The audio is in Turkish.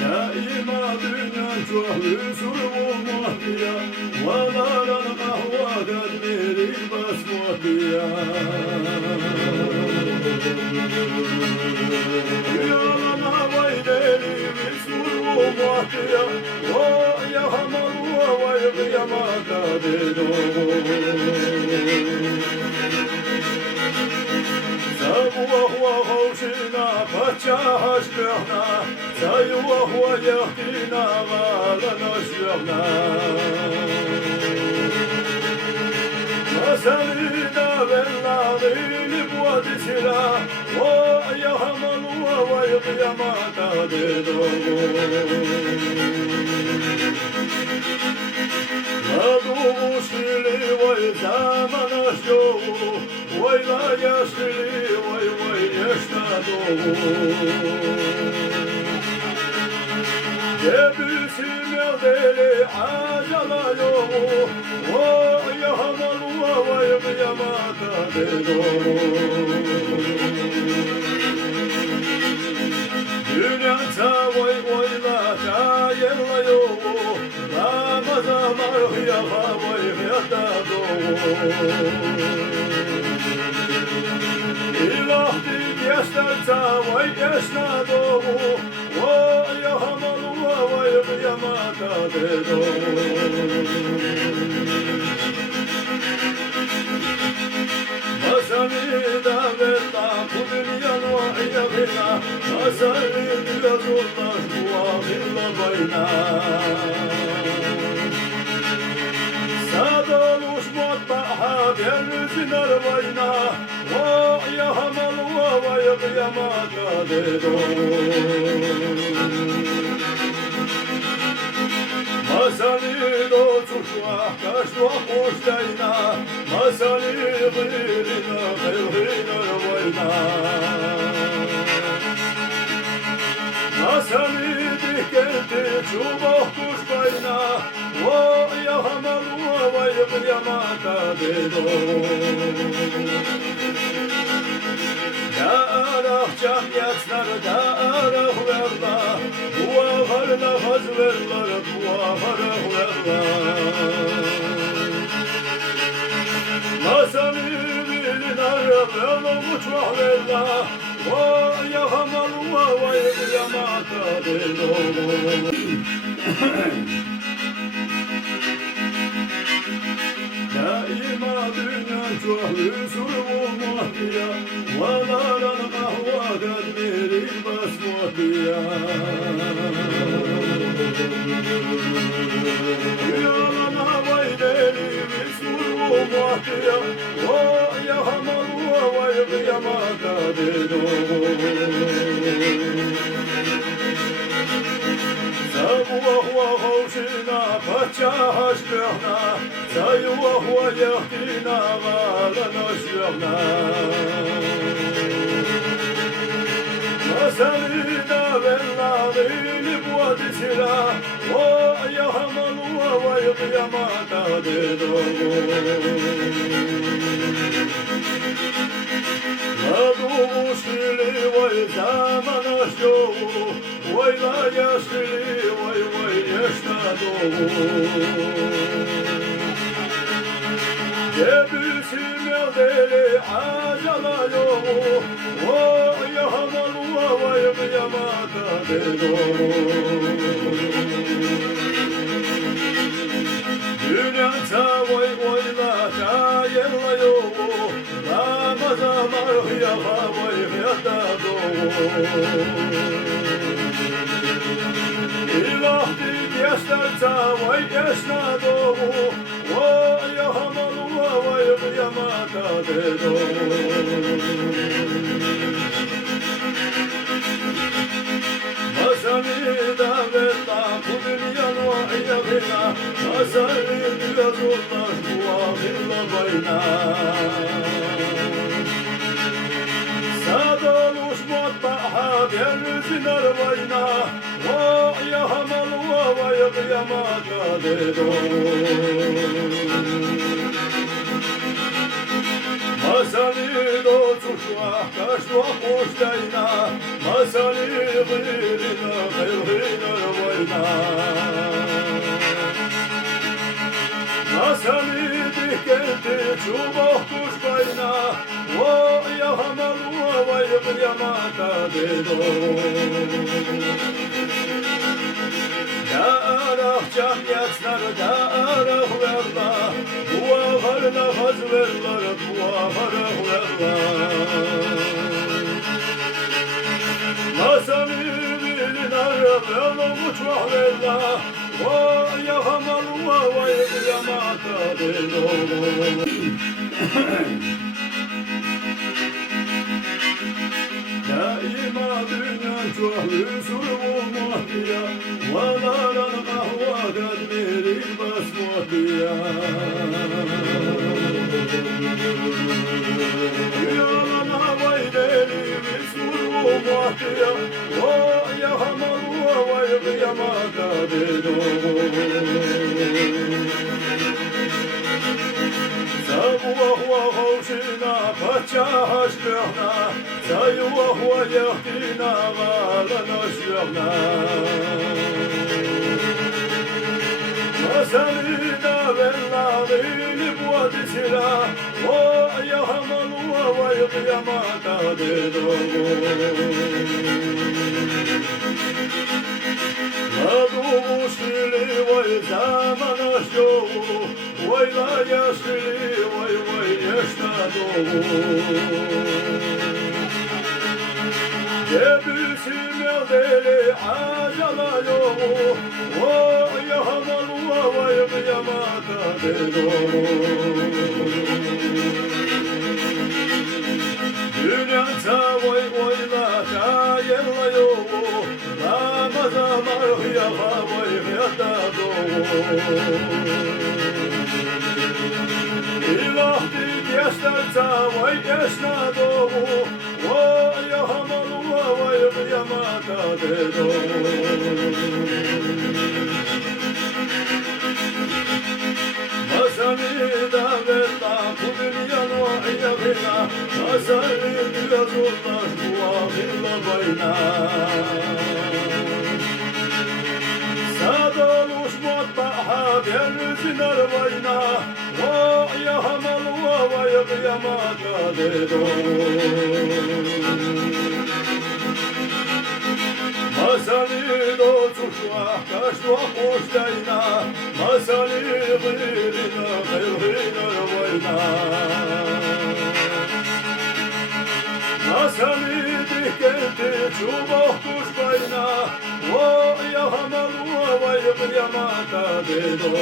دائما دنيا جهل سرور ولا القهوة تدمير البسموتية يا لما ويلي بسرور موتية ويا همر ويغيا ما تدنو وهو غوشنا فتشاهش بحنا ساي وهو يهدينا غالنا شيخنا مسالينا بالناظرين بوادي سلا ويا همل ويقيا ما تهددو نادو شلي ويزامن اشجو ويلا يشلي وي يشتادو جبسي مدلي عجلا يوم ويا همل ويقيا ما تهددو dünya vay vayla tayella yo Ramazan ya vay hayata do İlah diyesler vay esna do vay hamalu vay kıyamata do Masani da vella kudriyan wa iyabina Masani dilazullah muavilla bayna Sadaluş mutbaha berzin arbayna Wa ya hamal wa ya qiyamata dedo Masani do çuşva kaşva hoşdayna Masani gırina gırina vayna Masani dikenti çuba kuşbayna Vay hamal vay kıyamata dedo Ya arah cahiyatlar da arah verla Dua harla haz verlar dua harah verla Masani bilin arah verla mutfah verla Vay hamal vay kıyamata dedo دائما دنيا جهل سرور موتية ولا القهوة تدمير البسموتية يا لما ويلي بسرور موتية ويا همر ويغيا ما تدنو وهو غوشنا فتشاهش بحنا ساي وهو يهدينا غالنا شيخنا مسالينا بالناظرين بوادي سلا ويا همل ويقيا ما تهددو نادو شلي ويزامن اشجو ويلا يشلي وي يشتادو جبسي مدلي عجلا يو ويا همل ويقيا ما تهددو dünya vay vayla tayella yo Ramazan ya vay hayata do İlah diyesler vay esna do vay hamalu vay kıyamata dedo Masani da vella kudriyan wa iyabina Masani dilazullah muavilla bayna Sadaluş mutbaha berzin arbayna Vay hamal vay kıyamata dedo مسالي دو تشوا كشوا قوشتينا مسالي غيرنا غيرنا وينا مسالي ديكنت تشوبه قوشتينا ويا همل ويا ما تدلو Darah cemiyetler darah verla Dualarına haz verler dualara verler Masani bilinler vela uçvah verla Vaya hamal vaya yamata delo Daima dünya çok huzur olmadıya Valaran kahva kadmeri basmadıya Yalana vaydeli visur olmadıya Vaya hamal vaya kıyamata delo Sabuah wa hawshina pachash lehna Sayuah wa yahtina galanash lehna Masalina vella ghili bwadisila Wa yahamalu wa yqiyamata dedogo Adushli vay zamana shogu Vay la yashli vay yashnadogu Yebisim yadeli ajala yogu Vay yahamalu vay qiyamata dedogu Dünya vay la tayella yogu Ramazamar hıyaka vay hıyata doğu İlah dik yaşlarsa vay yaşna doğu Vay yahamalu vay kıyamata dedo Masani da verla bu dünyanın iyabına Masani biraz olmaz bu ahirla bayna Sadoluş mutbaha yeryüzün arbayna Vay hamal vay kıyamata dedo Masani do tuşva kaşva koştayna Masani gıyrina gıyrina vayna Masani dikenti çubah kuşbayna Vay hamal vay kıyamata dedo